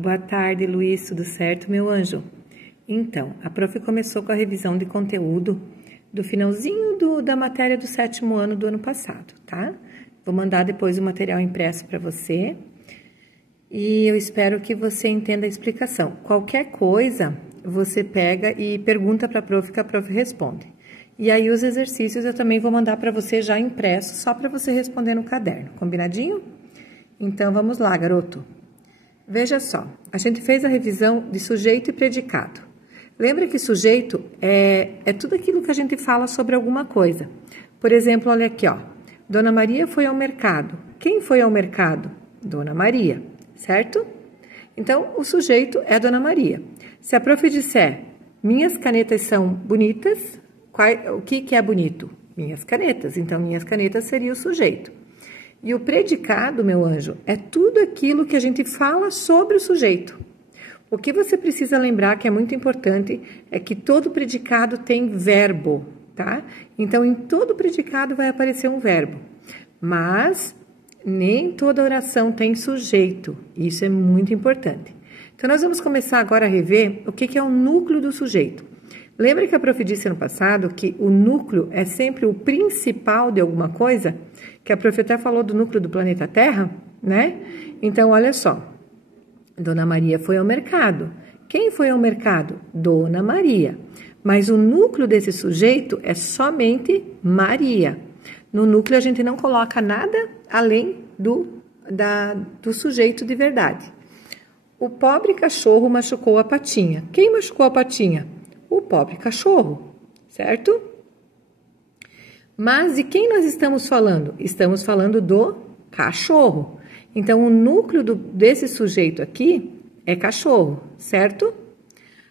Boa tarde, Luiz, tudo certo, meu anjo? Então, a prof começou com a revisão de conteúdo do finalzinho da matéria do 7º ano do ano passado, tá? Vou mandar depois o material impresso para você e eu espero que você entenda a explicação. Qualquer coisa, você pega e pergunta para a prof que a prof responde. E aí os exercícios eu também vou mandar para você já impresso, só para você responder no caderno, combinadinho? Então, vamos lá, garoto. Veja só, a gente fez a revisão de sujeito e predicado. Lembra que sujeito é tudo aquilo que a gente fala sobre alguma coisa. Por exemplo, olha aqui, ó. Dona Maria foi ao mercado. Quem foi ao mercado? Dona Maria, certo? Então, o sujeito é Dona Maria. Se a prof disser, minhas canetas são bonitas, o que é bonito? Minhas canetas. Então, minhas canetas seria o sujeito. E o predicado, meu anjo, é tudo aquilo que a gente fala sobre o sujeito. O que você precisa lembrar, que é muito importante, é que todo predicado tem verbo, tá? Então, em todo predicado vai aparecer um verbo. Mas, nem toda oração tem sujeito. Isso é muito importante. Então, nós vamos começar agora a rever o que é o núcleo do sujeito. Lembra que a prof disse no passado que o núcleo é sempre o principal de alguma coisa? Que a prof até falou do núcleo do planeta Terra, né? Então, olha só. Dona Maria foi ao mercado. Quem foi ao mercado? Dona Maria. Mas o núcleo desse sujeito é somente Maria. No núcleo, a gente não coloca nada além do sujeito de verdade. O pobre cachorro machucou a patinha. Quem machucou a patinha? O pobre cachorro, certo? Mas de quem nós estamos falando? Estamos falando do cachorro. Então, o núcleo desse sujeito aqui é cachorro, certo?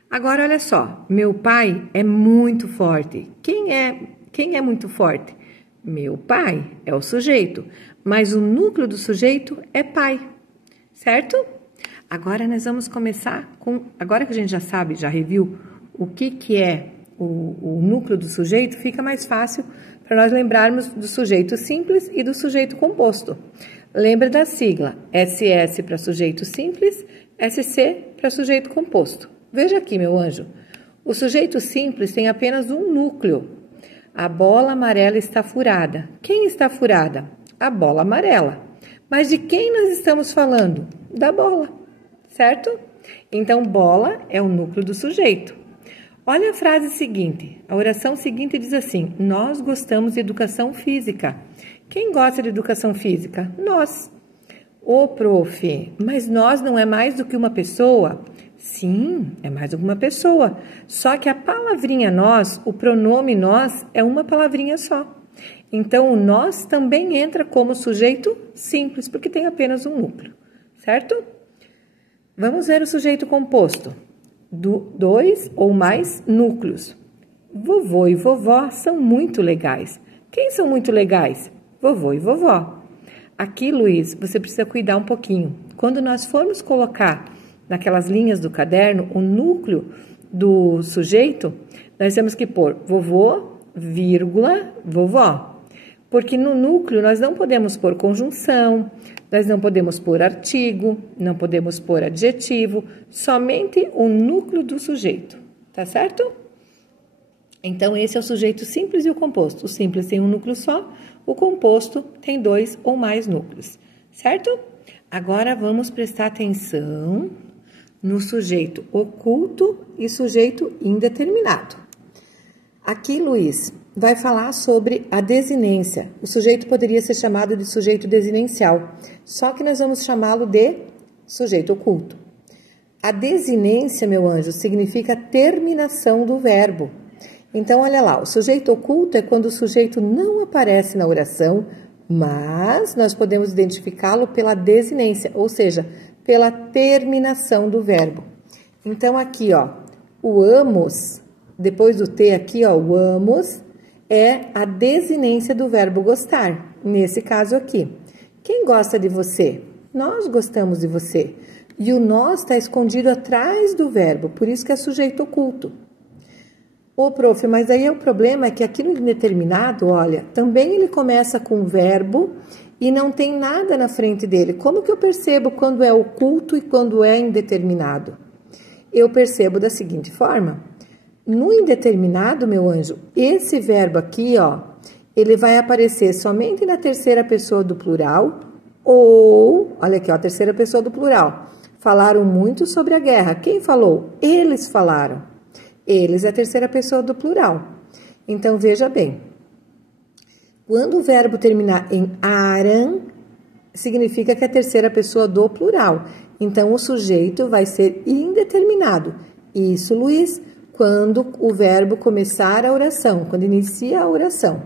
Agora, olha só. Meu pai é muito forte. Quem é muito forte? Meu pai é o sujeito. Mas o núcleo do sujeito é pai, certo? Agora, nós vamos começar com... Agora que a gente já sabe, já reviu o que é o núcleo do sujeito, fica mais fácil para nós lembrarmos do sujeito simples e do sujeito composto. Lembra da sigla SS para sujeito simples, SC para sujeito composto. Veja aqui, meu anjo. O sujeito simples tem apenas um núcleo. A bola amarela está furada. Quem está furada? A bola amarela. Mas de quem nós estamos falando? Da bola, certo? Então, bola é o núcleo do sujeito. Olha a frase seguinte, a oração seguinte diz assim, nós gostamos de educação física. Quem gosta de educação física? Nós. Ô, prof, mas nós não é mais do que uma pessoa? Sim, é mais do que uma pessoa. Só que a palavrinha nós, o pronome nós, é uma palavrinha só. Então, o nós também entra como sujeito simples, porque tem apenas um núcleo, certo? Vamos ver o sujeito composto. 2 ou mais núcleos. Vovô e vovó são muito legais. Quem são muito legais? Vovô e vovó. Aqui, Luiz, você precisa cuidar um pouquinho. Quando nós formos colocar naquelas linhas do caderno o núcleo do sujeito, nós temos que pôr vovô, vírgula, vovó. Porque no núcleo nós não podemos pôr conjunção, nós não podemos pôr artigo, não podemos pôr adjetivo, somente o núcleo do sujeito, tá certo? Então, esse é o sujeito simples e o composto. O simples tem um núcleo só, o composto tem 2 ou mais núcleos, certo? Agora, vamos prestar atenção no sujeito oculto e sujeito indeterminado. Aqui, Luiz, vai falar sobre a desinência. O sujeito poderia ser chamado de sujeito desinencial, só que nós vamos chamá-lo de sujeito oculto. A desinência, meu anjo, significa terminação do verbo. Então, olha lá, o sujeito oculto é quando o sujeito não aparece na oração, mas nós podemos identificá-lo pela desinência, ou seja, pela terminação do verbo. Então, aqui, ó, o amos, depois do T aqui, ó, o amos, é a desinência do verbo gostar, nesse caso aqui. Quem gosta de você? Nós gostamos de você. E o nós está escondido atrás do verbo, por isso que é sujeito oculto. Ô, prof, mas aí o problema é que aqui no indeterminado, olha, também ele começa com verbo e não tem nada na frente dele. Como que eu percebo quando é oculto e quando é indeterminado? Eu percebo da seguinte forma: no indeterminado, meu anjo, esse verbo aqui, ó, ele vai aparecer somente na terceira pessoa do plural ou, olha aqui, ó, terceira pessoa do plural. Falaram muito sobre a guerra. Quem falou? Eles falaram. Eles é a terceira pessoa do plural. Então, veja bem. Quando o verbo terminar em aram, significa que é a terceira pessoa do plural. Então, o sujeito vai ser indeterminado. Isso, Luiz, quando o verbo começar a oração, quando inicia a oração.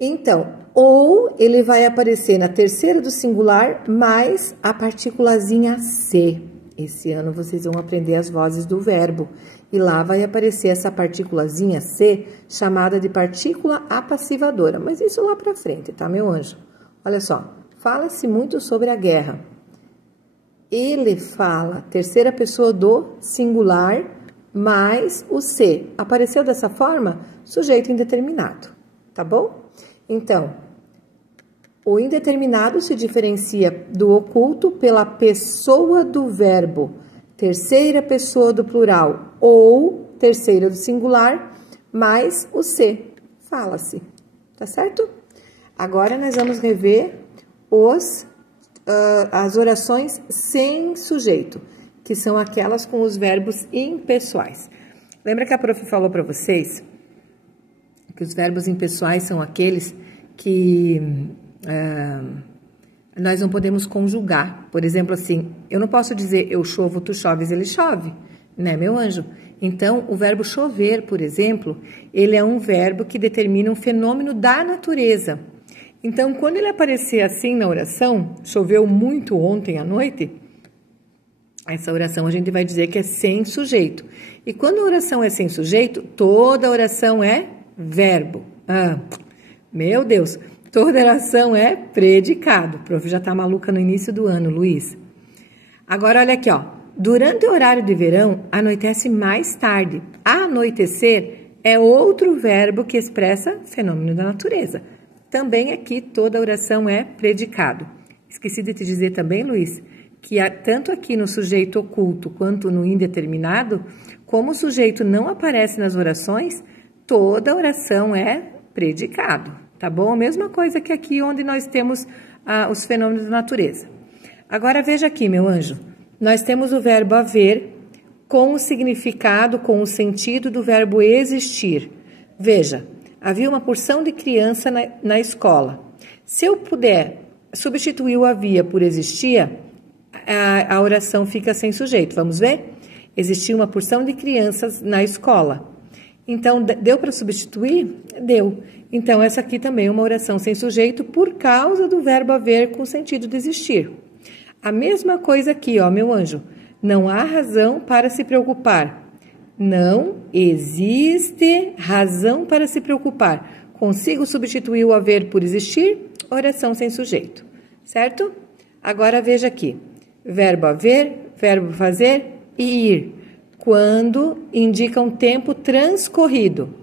Então, ou ele vai aparecer na terceira do singular mais a partículazinha C. Esse ano vocês vão aprender as vozes do verbo. E lá vai aparecer essa partículazinha C, chamada de partícula apassivadora. Mas isso lá pra frente, tá, meu anjo? Olha só, fala-se muito sobre a guerra. Ele fala, terceira pessoa do singular, mais o C. Apareceu dessa forma? Sujeito indeterminado, tá bom? Então, o indeterminado se diferencia do oculto pela pessoa do verbo, terceira pessoa do plural ou terceira do singular, mais o C. Fala-se, tá certo? Agora, nós vamos rever as orações sem sujeito, que são aquelas com os verbos impessoais. Lembra que a prof falou para vocês que os verbos impessoais são aqueles que nós não podemos conjugar. Por exemplo, assim, eu não posso dizer eu chovo, tu choves, ele chove, né, meu anjo? Então, o verbo chover, por exemplo, ele é um verbo que determina um fenômeno da natureza. Então, quando ele aparecer assim na oração, choveu muito ontem à noite, essa oração a gente vai dizer que é sem sujeito. E quando a oração é sem sujeito, toda oração é verbo. Meu Deus, toda oração é predicado. O prof já tá maluca no início do ano, Luiz. Agora, olha aqui, ó. Durante o horário de verão, anoitece mais tarde. Anoitecer é outro verbo que expressa fenômeno da natureza. Também aqui toda oração é predicado. Esqueci de te dizer também, Luiz, que tanto aqui no sujeito oculto quanto no indeterminado, como o sujeito não aparece nas orações, toda oração é predicado, tá bom? A mesma coisa que aqui onde nós temos os fenômenos da natureza. Agora veja aqui, meu anjo, nós temos o verbo haver com o significado, com o sentido do verbo existir. Veja, havia uma porção de criança na escola. Se eu puder substituir o havia por existia, a oração fica sem sujeito. Vamos ver? Existia uma porção de crianças na escola. Então, deu para substituir? Deu. Então, essa aqui também é uma oração sem sujeito por causa do verbo haver com sentido de existir. A mesma coisa aqui, ó, meu anjo. Não há razão para se preocupar. Não existe razão para se preocupar. Consigo substituir o haver por existir? Oração sem sujeito. Certo? Agora, veja aqui. Verbo haver, verbo fazer e ir. Quando indica um tempo transcorrido.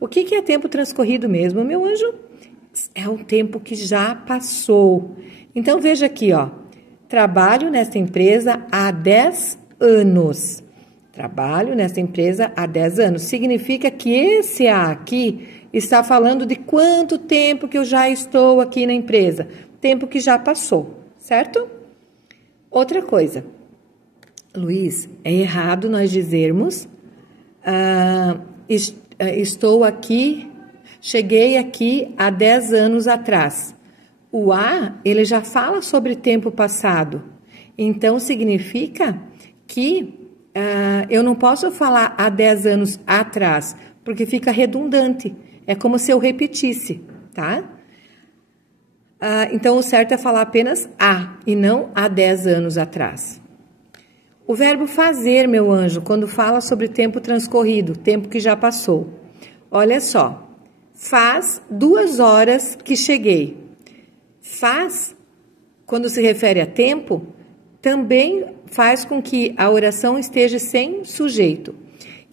O que é tempo transcorrido mesmo, meu anjo? É o tempo que já passou. Então, veja aqui, ó. Trabalho nesta empresa há 10 anos. Trabalho nesta empresa há 10 anos. Significa que esse há aqui está falando de quanto tempo que eu já estou aqui na empresa. Tempo que já passou, certo? Outra coisa. Luiz, é errado nós dizermos estou aqui, cheguei aqui há 10 anos atrás. O a, ele já fala sobre tempo passado. Então, significa que eu não posso falar há 10 anos atrás, porque fica redundante. É como se eu repetisse, tá? Então, o certo é falar apenas há e não há 10 anos atrás. O verbo fazer, meu anjo, quando fala sobre tempo transcorrido, tempo que já passou. Olha só, faz 2 horas que cheguei. Faz, quando se refere a tempo, também faz com que a oração esteja sem sujeito.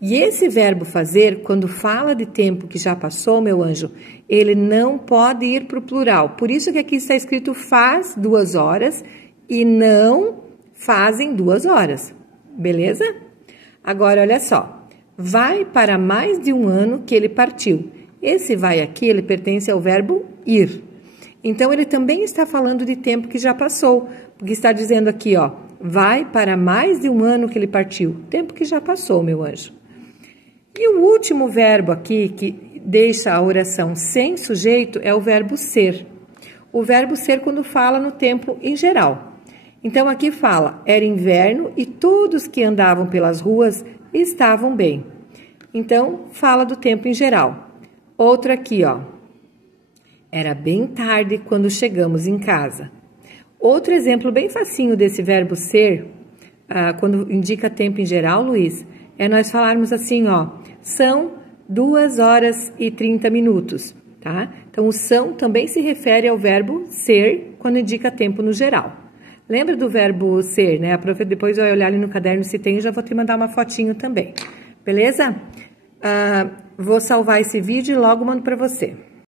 E esse verbo fazer, quando fala de tempo que já passou, meu anjo, ele não pode ir para o plural. Por isso que aqui está escrito faz 2 horas e não fazem 2 horas. Beleza? Agora, olha só. Vai para mais de 1 ano que ele partiu. Esse vai aqui, ele pertence ao verbo ir. Então, ele também está falando de tempo que já passou. Porque está dizendo aqui, ó, vai para mais de 1 ano que ele partiu. Tempo que já passou, meu anjo. E o último verbo aqui, que deixa a oração sem sujeito, é o verbo ser. O verbo ser quando fala no tempo em geral. Então, aqui fala, era inverno e todos que andavam pelas ruas estavam bem. Então, fala do tempo em geral. Outro aqui, ó. Era bem tarde quando chegamos em casa. Outro exemplo bem facinho desse verbo ser, quando indica tempo em geral, Luiz, é nós falarmos assim, ó, são 2 horas e 30 minutos, tá? Então, o são também se refere ao verbo ser, quando indica tempo no geral. Lembra do verbo ser, né? A prof depois vai olhar ali no caderno se tem, já vou te mandar uma fotinho também, beleza? Vou salvar esse vídeo e logo mando para você.